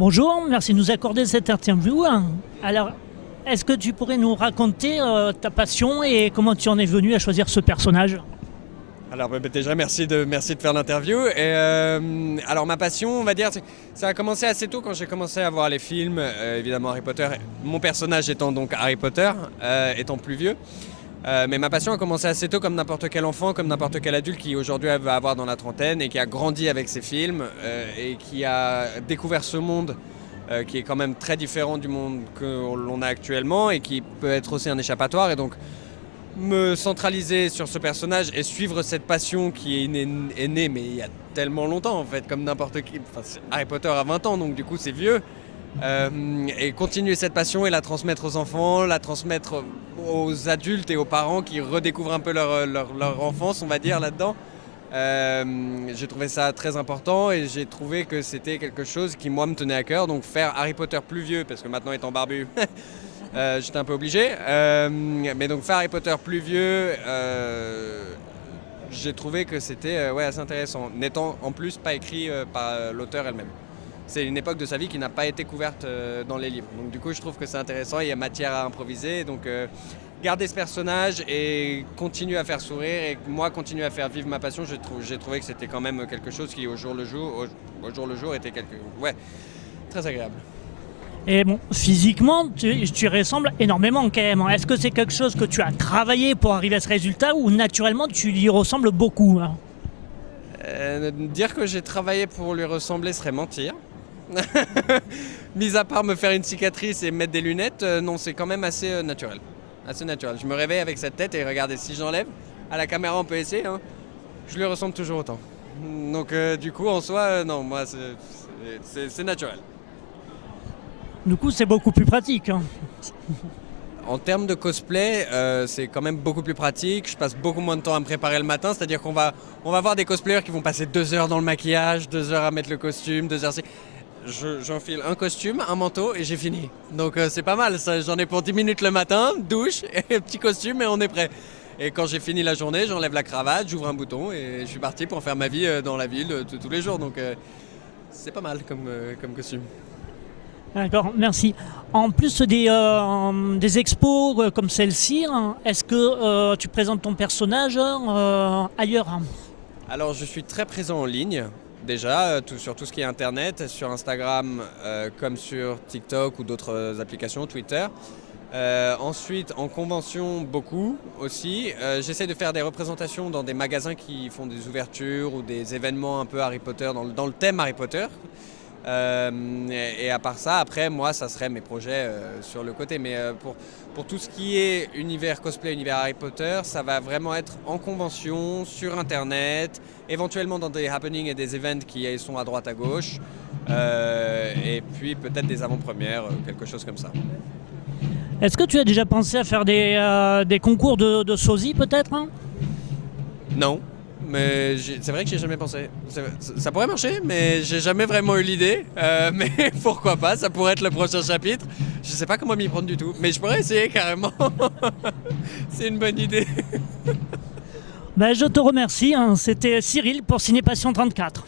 Bonjour, merci de nous accorder cette interview. Alors, est-ce que tu pourrais nous raconter ta passion et comment tu en es venu à choisir ce personnage? Alors déjà merci de faire l'interview. Alors ma passion, on va dire, ça a commencé assez tôt quand j'ai commencé à voir les films, évidemment Harry Potter, mon personnage étant donc Harry Potter, étant plus vieux. Mais ma passion a commencé assez tôt comme n'importe quel enfant, comme n'importe quel adulte qui aujourd'hui va avoir dans la trentaine et qui a grandi avec ces films et qui a découvert ce monde qui est quand même très différent du monde que l'on a actuellement et qui peut être aussi un échappatoire. Et donc me centraliser sur ce personnage et suivre cette passion qui est née mais il y a tellement longtemps en fait, comme n'importe qui. Enfin, Harry Potter a 20 ans donc du coup c'est vieux. Et continuer cette passion et la transmettre aux enfants, la transmettre aux adultes et aux parents qui redécouvrent un peu leur enfance, on va dire, là-dedans. J'ai trouvé ça très important et j'ai trouvé que c'était quelque chose qui moi me tenait à cœur. Donc faire Harry Potter plus vieux, parce que maintenant étant barbu, j'étais un peu obligé. Mais donc faire Harry Potter plus vieux, j'ai trouvé que c'était assez intéressant, n'étant en plus pas écrit par l'auteur elle-même. C'est une époque de sa vie qui n'a pas été couverte dans les livres. Donc du coup, je trouve que c'est intéressant, il y a matière à improviser. Donc garder ce personnage et continuer à faire sourire et moi continuer à faire vivre ma passion, j'ai trouvé que c'était quand même quelque chose qui au jour le jour était très agréable. Et bon, physiquement, tu ressembles énormément quand même. Est-ce que c'est quelque chose que tu as travaillé pour arriver à ce résultat ou naturellement tu lui ressembles beaucoup, hein? Dire que j'ai travaillé pour lui ressembler serait mentir. Mis à part me faire une cicatrice et mettre des lunettes, non, c'est quand même assez naturel. Assez naturel. Je me réveille avec cette tête et regardez, si j'enlève, à la caméra on peut essayer, hein, je lui ressemble toujours autant. Donc du coup, en soi, non, moi c'est naturel. Du coup, c'est beaucoup plus pratique, hein. En termes de cosplay, c'est quand même beaucoup plus pratique. Je passe beaucoup moins de temps à me préparer le matin. C'est-à-dire qu'on va voir des cosplayers qui vont passer 2 heures dans le maquillage, 2 heures à mettre le costume, 2 heures... J'enfile un costume, un manteau et j'ai fini. Donc c'est pas mal. J'en ai pour 10 minutes le matin, douche, et petit costume et on est prêt. Et quand j'ai fini la journée, j'enlève la cravate, j'ouvre un bouton et je suis parti pour faire ma vie dans la ville tous les jours. Donc c'est pas mal comme costume. D'accord, merci. En plus des expos comme celle-ci, hein, est-ce que tu présentes ton personnage ailleurs, hein? Alors je suis très présent en ligne, déjà, sur tout ce qui est internet, sur Instagram comme sur TikTok ou d'autres applications, Twitter. Ensuite, en convention, beaucoup aussi. J'essaie de faire des représentations dans des magasins qui font des ouvertures ou des événements un peu Harry Potter, dans le thème Harry Potter. Et à part ça, après, moi, ça serait mes projets sur le côté. Mais pour tout ce qui est univers cosplay, univers Harry Potter, ça va vraiment être en convention, sur Internet, éventuellement dans des happenings et des events qui sont à droite, à gauche. Et puis peut-être des avant-premières, quelque chose comme ça. Est-ce que tu as déjà pensé à faire des concours de sosie peut-être, hein? Non. Mais c'est vrai que j'y ai jamais pensé. Ça pourrait marcher, mais j'ai jamais vraiment eu l'idée. Mais pourquoi pas, ça pourrait être le prochain chapitre. Je sais pas comment m'y prendre du tout, mais je pourrais essayer carrément. C'est une bonne idée. Ben, je te remercie, hein. C'était Cyril pour Ciné Passion 34.